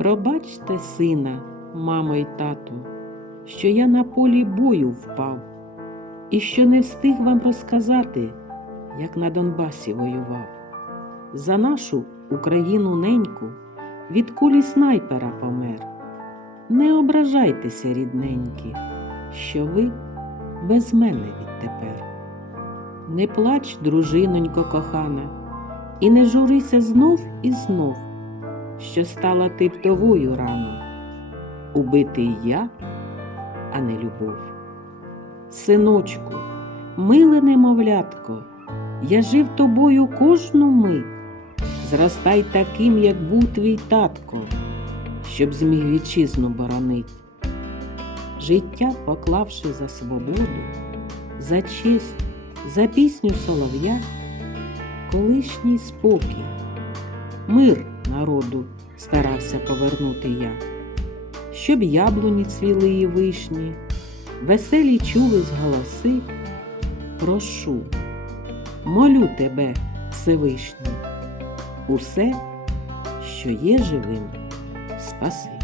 плачте, сина, мамо й тату, що я на полі бою впав, і що не встиг вам розказати, як на Донбасі воював. За нашу Україну неньку від кулі снайпера помер. Не ображайтеся, рідненькі, що ви без мене відтепер. Не плач, дружинонько кохана, і не журися знов і знов, що стала ти вдовою рано, убитий я, а не любов. Синочку, миле немовлятко, я жив тобою кожну мить. Зростай таким, як був твій татко, щоб зміг вітчизну боронить. Життя поклавши за свободу, за честь, за пісню солов'я, колишній спокій, мир народу старався повернути я, щоб яблуні цвіли і вишні, веселі чулись голоси. Прошу, молю тебе, Всевишній, усе, що є живим, спаси.